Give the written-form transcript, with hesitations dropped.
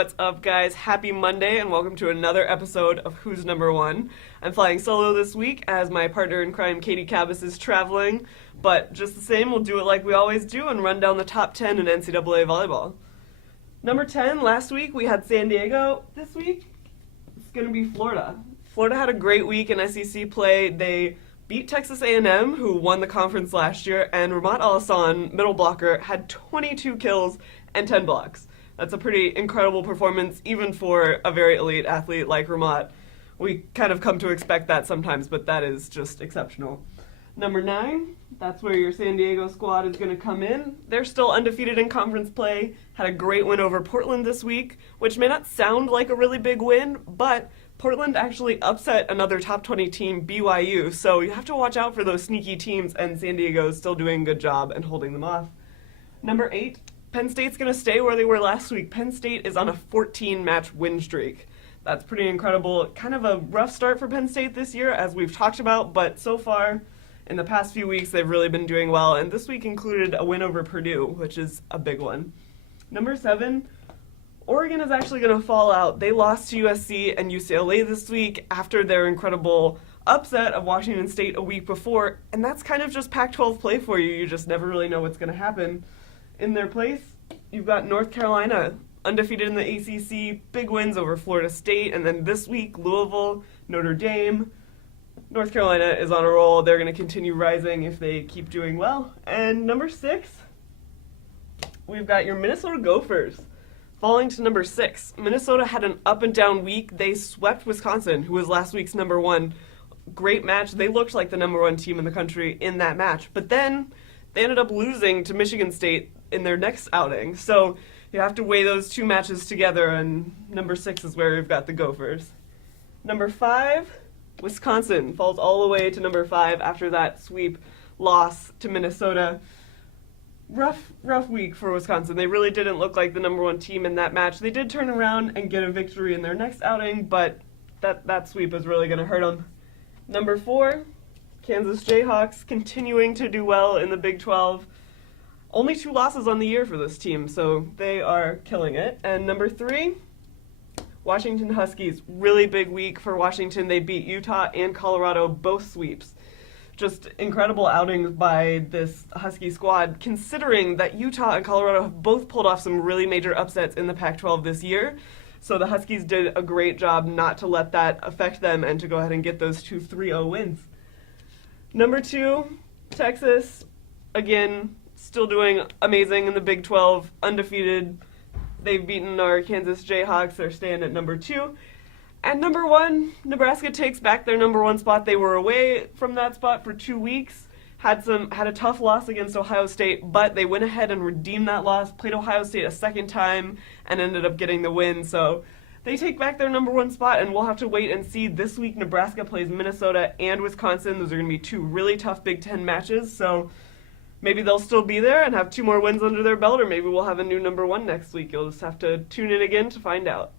What's up, guys? Happy Monday, and welcome to another episode of Who's Number One. I'm flying solo this week as my partner in crime, Katie Cabas, is traveling, but just the same, we'll do it like we always do and run down the top 10 in NCAA volleyball. Number 10, last week we had San Diego. This week, it's going to be Florida. Florida had a great week in SEC play. They beat Texas A&M, who won the conference last year, and Ramat Al-Hassan, middle blocker, had 22 kills and 10 blocks. That's a pretty incredible performance, even for a very elite athlete like Ramat. We kind of come to expect that sometimes, but that is just exceptional. Number 9, that's where your San Diego squad is going to come in. They're still undefeated in conference play, had a great win over Portland this week, which may not sound like a really big win, but Portland actually upset another top 20 team, BYU, so you have to watch out for those sneaky teams, and San Diego is still doing a good job and holding them off. Number 8, Penn State's going to stay where they were last week. Penn State is on a 14-match win streak. That's pretty incredible. Kind of a rough start for Penn State this year, as we've talked about, but so far, in the past few weeks, they've really been doing well, and this week included a win over Purdue, which is a big one. Number 7, Oregon is actually going to fall out. They lost to USC and UCLA this week after their incredible upset of Washington State a week before, and that's kind of just Pac-12 play for you. You just never really know what's going to happen. In their place, you've got North Carolina, undefeated in the ACC, big wins over Florida State, and then this week, Louisville, Notre Dame. North Carolina is on a roll. They're going to continue rising if they keep doing well. And number 6, we've got your Minnesota Gophers falling to number 6. Minnesota had an up-and-down week. They swept Wisconsin, who was last week's number 1. Great match. They looked like the number 1 team in the country in that match. But then they ended up losing to Michigan State in their next outing. So you have to weigh those two matches together, and number 6 is where we've got the Gophers. Number 5, Wisconsin falls all the way to number 5 after that sweep loss to Minnesota. Rough week for Wisconsin. They really didn't look like the number 1 team in that match. They did turn around and get a victory in their next outing, but that sweep is really going to hurt them. Number 4, Kansas Jayhawks continuing to do well in the Big 12. Only 2 losses on the year for this team, so they are killing it. And number 3, Washington Huskies. Really big week for Washington. They beat Utah and Colorado, both sweeps. Just incredible outings by this Husky squad, considering that Utah and Colorado have both pulled off some really major upsets in the Pac-12 this year. So the Huskies did a great job not to let that affect them and to go ahead and get those 2 3-0 wins. Number 2, Texas. Again, still doing amazing in the Big 12, undefeated. They've beaten our Kansas Jayhawks. They're staying at number 2. And number 1, Nebraska takes back their number 1 spot. They were away from that spot for 2 weeks, had a tough loss against Ohio State, but they went ahead and redeemed that loss, played Ohio State a second time, and ended up getting the win. So they take back their number 1 spot, and we'll have to wait and see. This week, Nebraska plays Minnesota and Wisconsin. Those are going to be 2 really tough Big Ten matches, so maybe they'll still be there and have 2 more wins under their belt, or maybe we'll have a new number 1 next week. You'll just have to tune in again to find out.